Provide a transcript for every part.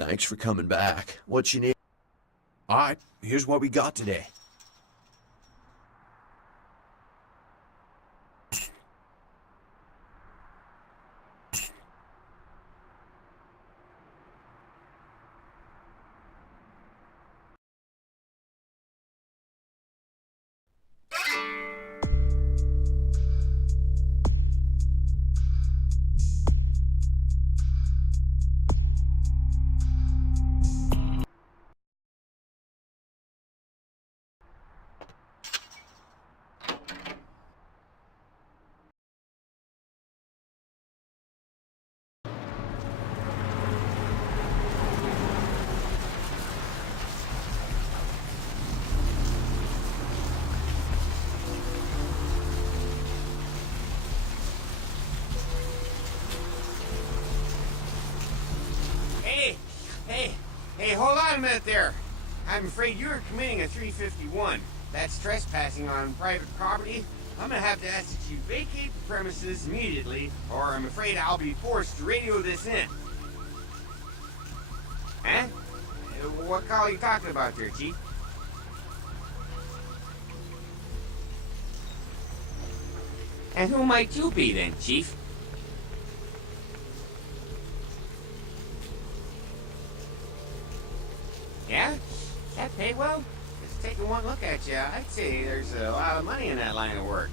Thanks for coming back. What you need? Alright, here's what we got today. Hey, hold on a minute there. I'm afraid you're committing a 351. That's trespassing on private property. I'm gonna have to ask that you vacate the premises immediately, or I'm afraid I'll be forced to radio this in. Huh? What call are you talking about there, Chief? And who might you be then, Chief? Yeah? That pay well? Just taking one look at you, I'd say there's a lot of money in that line of work.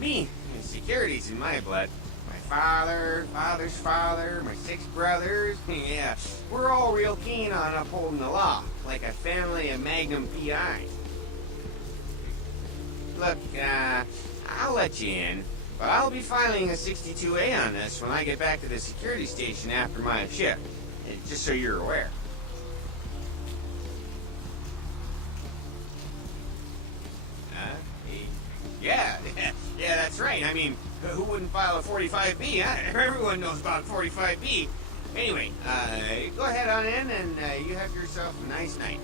Me, security's in my blood. My father, father's father, my 6 brothers, yeah, we're all real keen on upholding the law, like a family of Magnum PIs. Look, I'll let you in, but I'll be filing a 62A on this when I get back to the security station after my shift, just so you're aware. Yeah, that's right. I mean, who wouldn't file a 45B, huh? Everyone knows about 45B. Anyway, go ahead on in and you have yourself a nice night.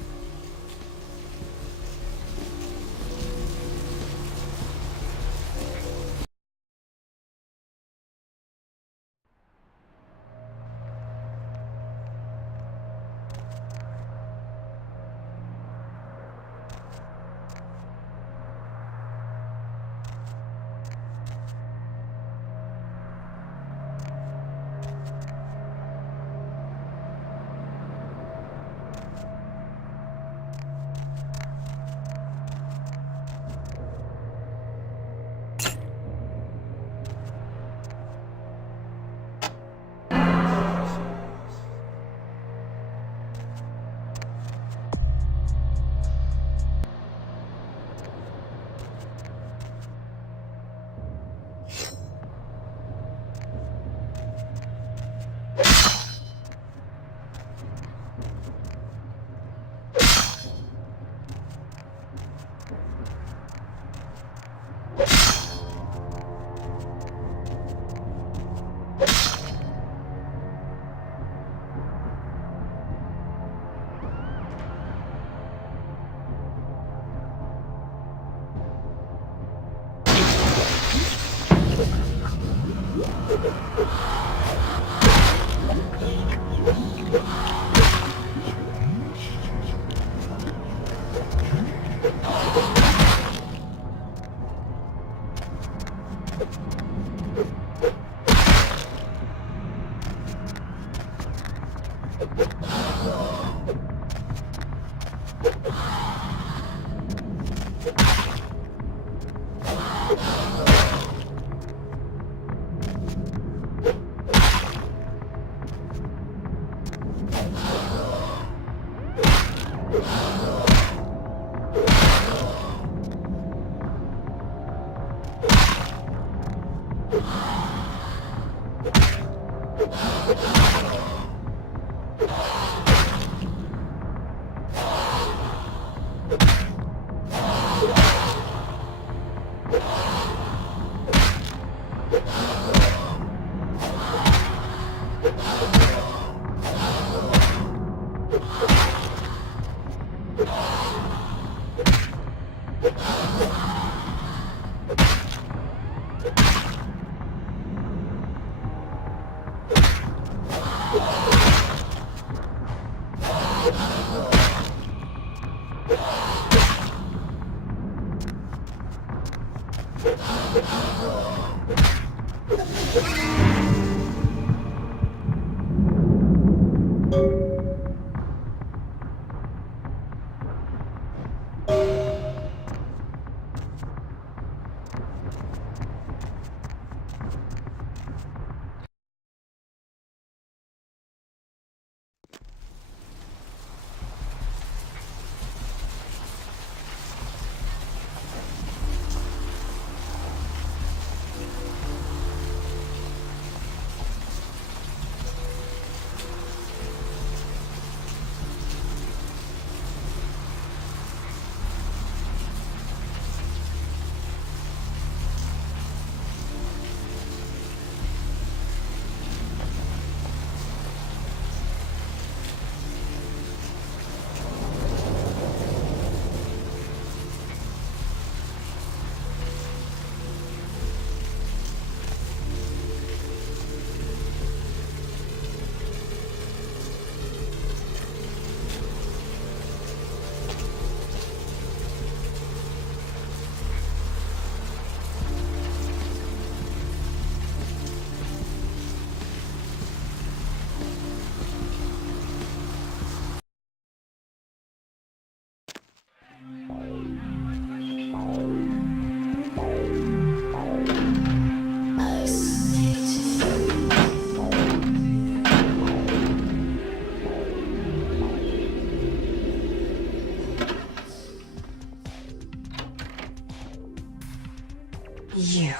You.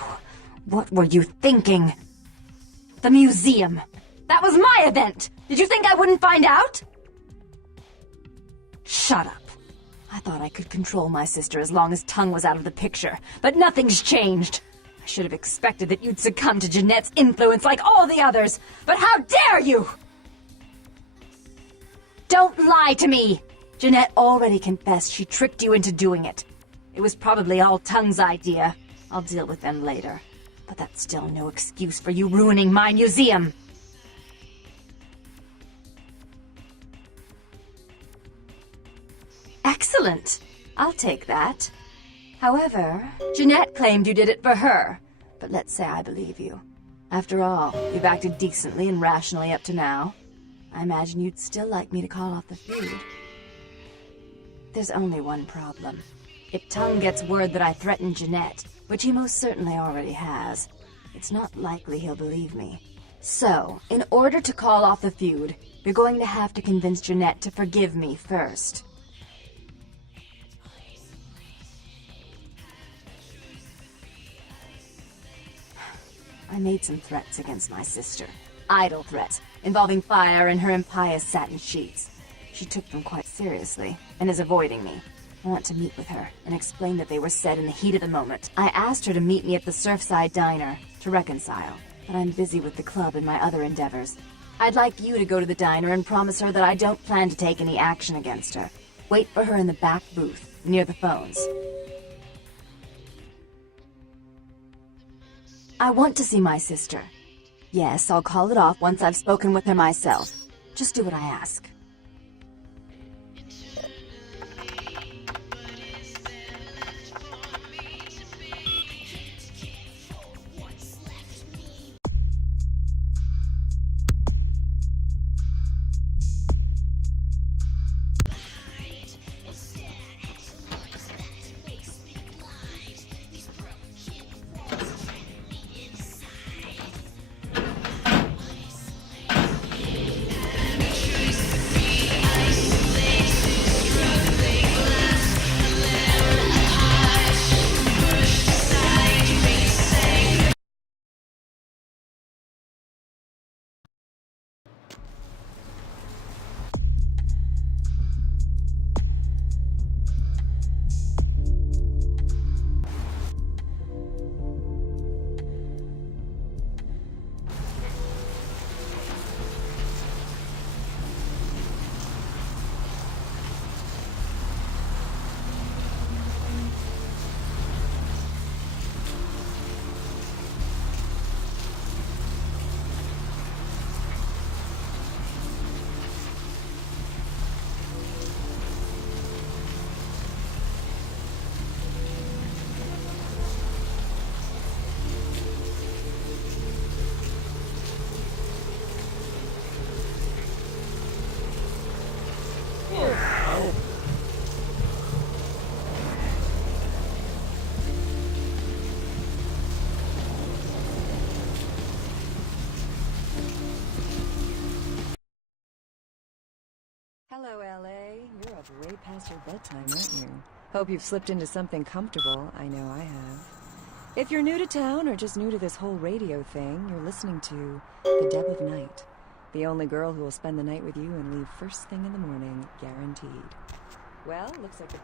What were you thinking? The museum. That was my event! Did you think I wouldn't find out? Shut up. I thought I could control my sister as long as Tongue was out of the picture, but nothing's changed. I should have expected that you'd succumb to Jeanette's influence like all the others, but how dare you! Don't lie to me! Jeanette already confessed she tricked you into doing it. It was probably all Tongue's idea. I'll deal with them later. But that's still no excuse for you ruining my museum. Excellent. I'll take that. However, Jeanette claimed you did it for her. But let's say I believe you. After all, you've acted decently and rationally up to now. I imagine you'd still like me to call off the feud. There's only one problem. If Tongue gets word that I threatened Jeanette, which he most certainly already has, it's not likely he'll believe me. So, in order to call off the feud, you're going to have to convince Jeanette to forgive me first. I made some threats against my sister. Idle threats, involving fire and her impious satin sheets. She took them quite seriously, and is avoiding me. I want to meet with her, and explain that they were said in the heat of the moment. I asked her to meet me at the Surfside Diner, to reconcile, but I'm busy with the club and my other endeavors. I'd like you to go to the diner and promise her that I don't plan to take any action against her. Wait for her in the back booth, near the phones. I want to see my sister. Yes, I'll call it off once I've spoken with her myself. Just do what I ask. Hello, LA. You're up way past your bedtime, aren't you? Hope you've slipped into something comfortable. I know I have. If you're new to town or just new to this whole radio thing, you're listening to The Deb of Night. The only girl who will spend the night with you and leave first thing in the morning, guaranteed. Well, looks like the...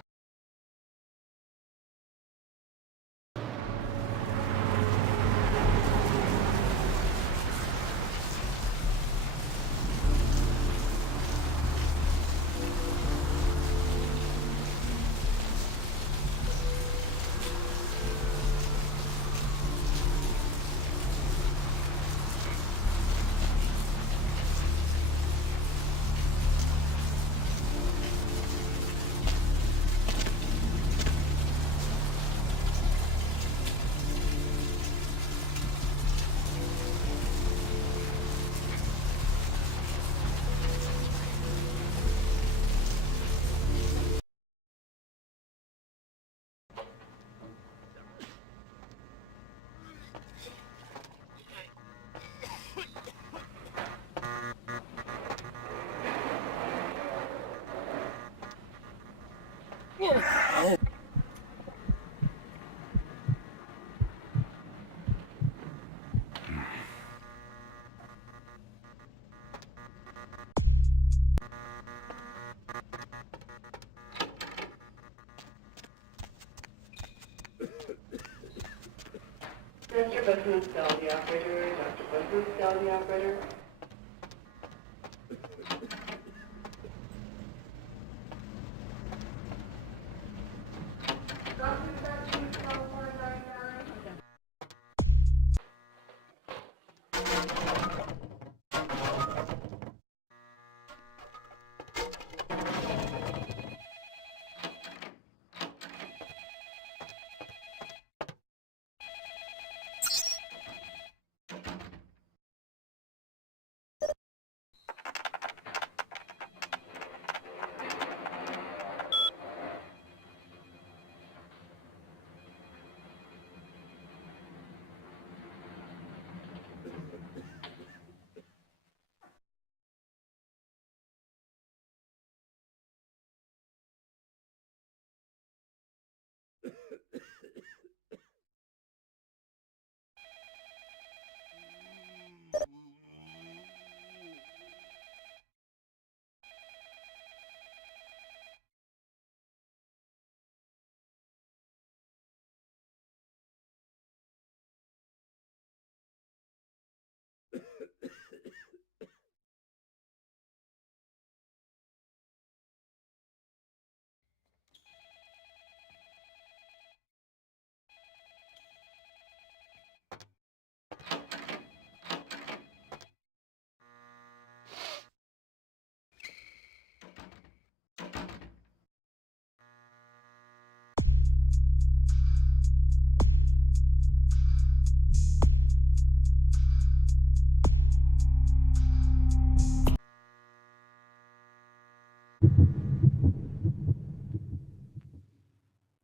Dr. Business, tell the operator. Dr. Business, tell the operator.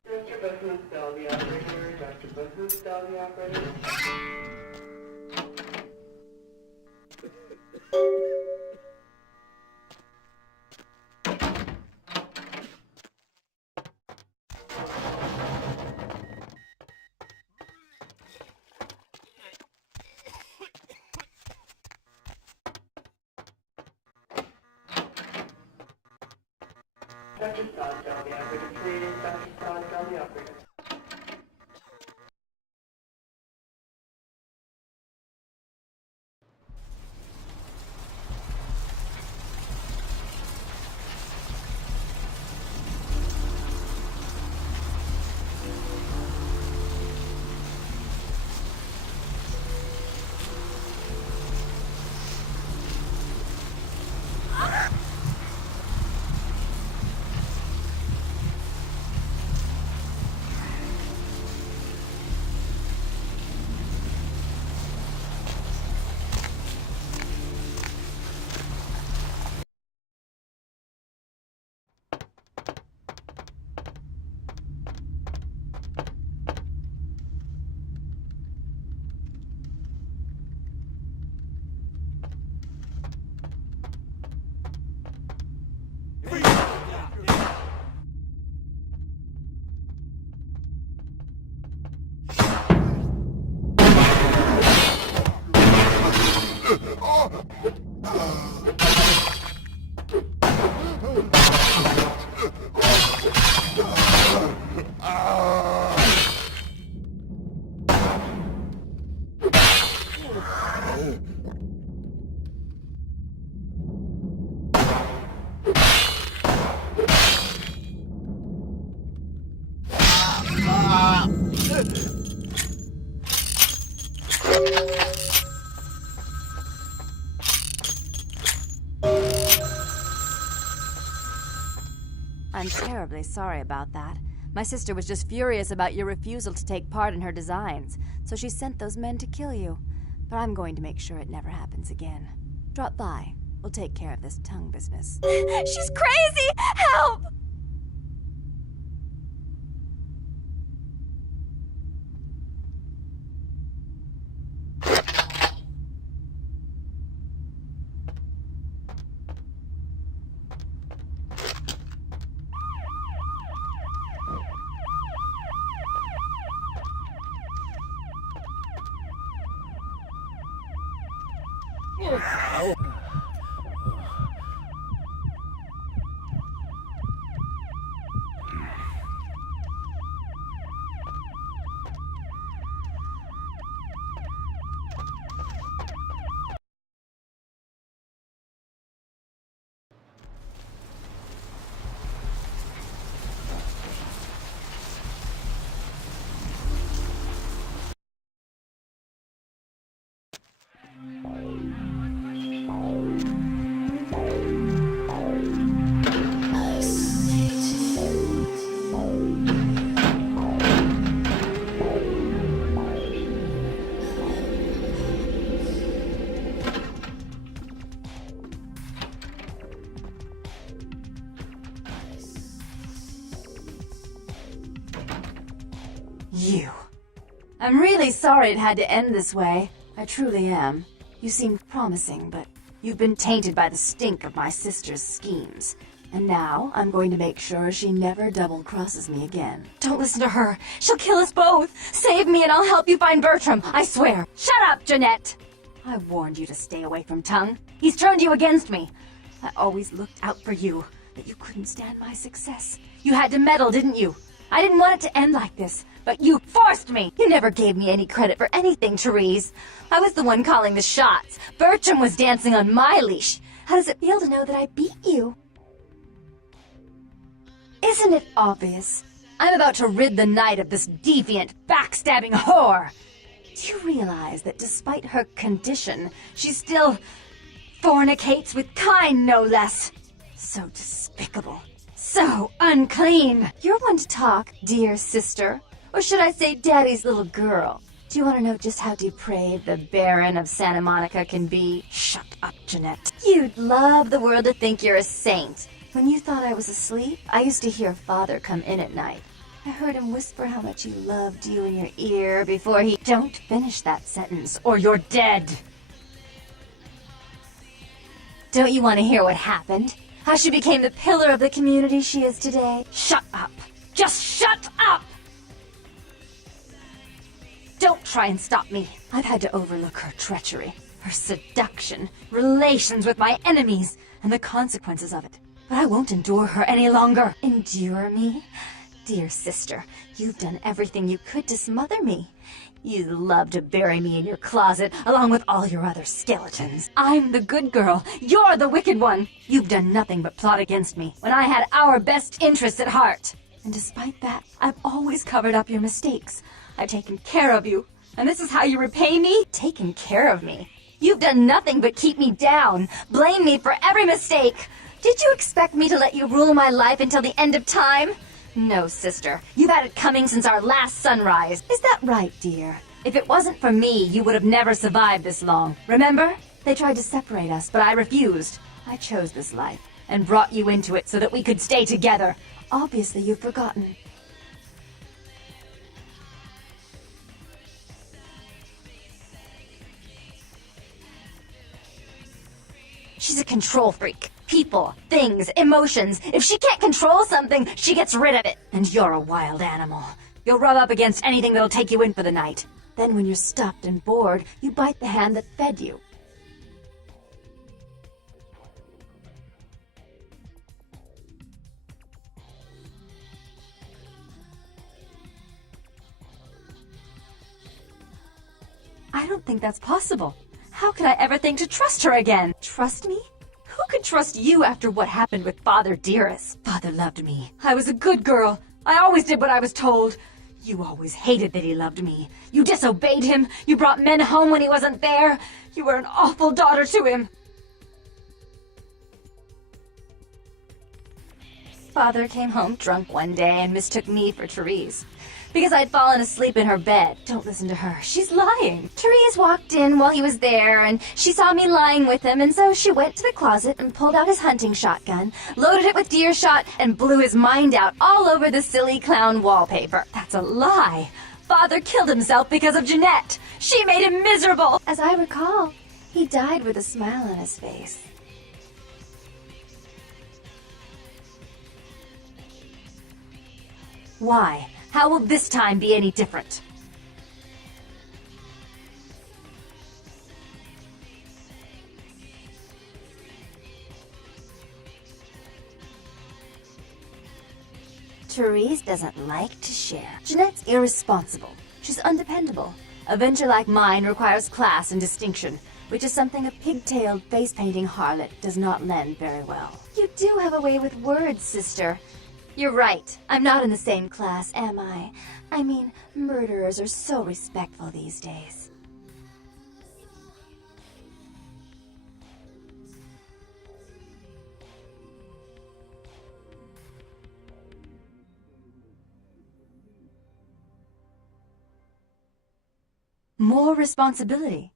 Dr. Business, tell the operator. Dr. Business, tell the operator. Dr. Todd, tell the operator, please. Dr. Todd, tell the operator. I'm terribly sorry about that. My sister was just furious about your refusal to take part in her designs, so she sent those men to kill you. But I'm going to make sure it never happens again. Drop by. We'll take care of this tongue business. She's crazy! Help! You. I'm really sorry it had to end this way. I truly am. You seemed promising, but you've been tainted by the stink of my sister's schemes. And now, I'm going to make sure she never double-crosses me again. Don't listen to her. She'll kill us both. Save me and I'll help you find Bertram, I swear. Shut up, Jeanette! I warned you to stay away from Tongue. He's turned you against me. I always looked out for you, but you couldn't stand my success. You had to meddle, didn't you? I didn't want it to end like this, but you forced me! You never gave me any credit for anything, Therese. I was the one calling the shots. Bertram was dancing on my leash. How does it feel to know that I beat you? Isn't it obvious? I'm about to rid the night of this deviant, backstabbing whore! Do you realize that despite her condition, she still fornicates with Kine, no less? So despicable. So unclean! You're one to talk, dear sister. Or should I say daddy's little girl? Do you want to know just how depraved the Baron of Santa Monica can be? Shut up, Jeanette. You'd love the world to think you're a saint. When you thought I was asleep, I used to hear Father come in at night. I heard him whisper how much he loved you in your ear before he... Don't finish that sentence, or you're dead! Don't you want to hear what happened? How she became the pillar of the community she is today? Shut up! Just shut up! Don't try and stop me. I've had to overlook her treachery, her seduction, relations with my enemies, and the consequences of it. But I won't endure her any longer. Endure me? Dear sister, you've done everything you could to smother me. You'd love to bury me in your closet, along with all your other skeletons. I'm the good girl. You're the wicked one. You've done nothing but plot against me, when I had our best interests at heart. And despite that, I've always covered up your mistakes. I've taken care of you. And this is how you repay me? Taken care of me. You've done nothing but keep me down, blame me for every mistake. Did you expect me to let you rule my life until the end of time? No, sister. You've had it coming since our last sunrise. Is that right, dear? If it wasn't for me, you would have never survived this long. Remember? They tried to separate us, but I refused. I chose this life, and brought you into it so that we could stay together. Obviously, you've forgotten. She's a control freak. People, things, emotions. If she can't control something, she gets rid of it. And you're a wild animal. You'll rub up against anything that'll take you in for the night. Then when you're stuffed and bored, you bite the hand that fed you. I don't think that's possible. How could I ever think to trust her again? Trust me? Who could trust you after what happened with Father Dearest? Father loved me. I was a good girl. I always did what I was told. You always hated that he loved me. You disobeyed him. You brought men home when he wasn't there. You were an awful daughter to him. Father came home drunk one day and mistook me for Therese. Because I'd fallen asleep in her bed. Don't listen to her. She's lying. Therese walked in while he was there, and she saw me lying with him, and so she went to the closet and pulled out his hunting shotgun, loaded it with deer shot, and blew his mind out all over the silly clown wallpaper. That's a lie. Father killed himself because of Jeanette. She made him miserable. As I recall, he died with a smile on his face. Why? How will this time be any different? Therese doesn't like to share. Jeanette's irresponsible. She's undependable. A venture like mine requires class and distinction, which is something a pigtailed, face-painting harlot does not lend very well. You do have a way with words, sister. You're right. I'm not in the same class, am I? I mean, murderers are so respectful these days. More responsibility.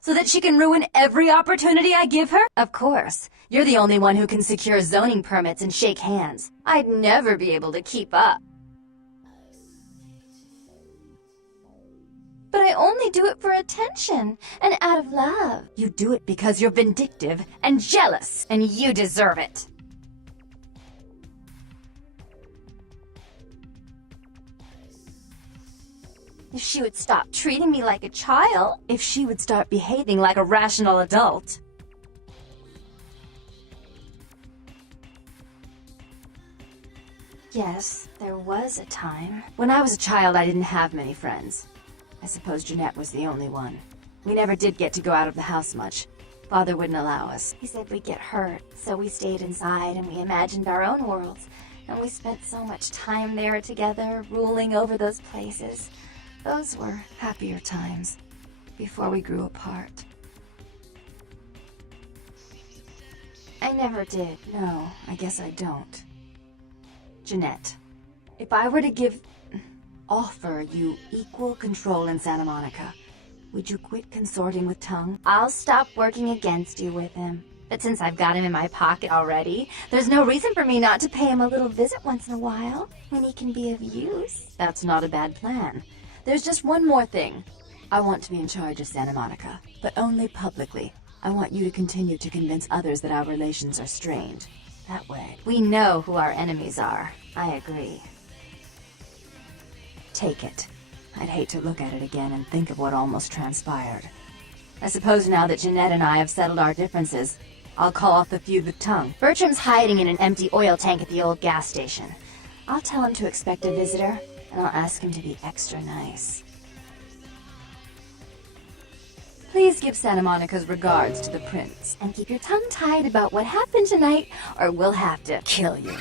So that she can ruin every opportunity I give her? Of course. You're the only one who can secure zoning permits and shake hands. I'd never be able to keep up. But I only do it for attention and out of love. You do it because you're vindictive and jealous, and you deserve it. If she would stop treating me like a child, if she would start behaving like a rational adult. Yes, there was a time. When I was a child, I didn't have many friends. I suppose Jeanette was the only one. We never did get to go out of the house much. Father wouldn't allow us. He said we'd get hurt, so we stayed inside and we imagined our own worlds. And we spent so much time there together, ruling over those places. Those were happier times, before we grew apart. I never did, no, I guess I don't. Jeanette, if I were to offer you equal control in Santa Monica, would you quit consorting with Tongue? I'll stop working against you with him. But since I've got him in my pocket already, there's no reason for me not to pay him a little visit once in a while, when he can be of use. That's not a bad plan. There's just one more thing. I want to be in charge of Santa Monica, but only publicly. I want you to continue to convince others that our relations are strained. That way, we know who our enemies are. I agree. Take it. I'd hate to look at it again and think of what almost transpired. I suppose now that Jeanette and I have settled our differences, I'll call off the feud with Tongue. Bertram's hiding in an empty oil tank at the old gas station. I'll tell him to expect a visitor, and I'll ask him to be extra nice. Please give Santa Monica's regards to the prince, and keep your tongue tied about what happened tonight, or we'll have to kill you.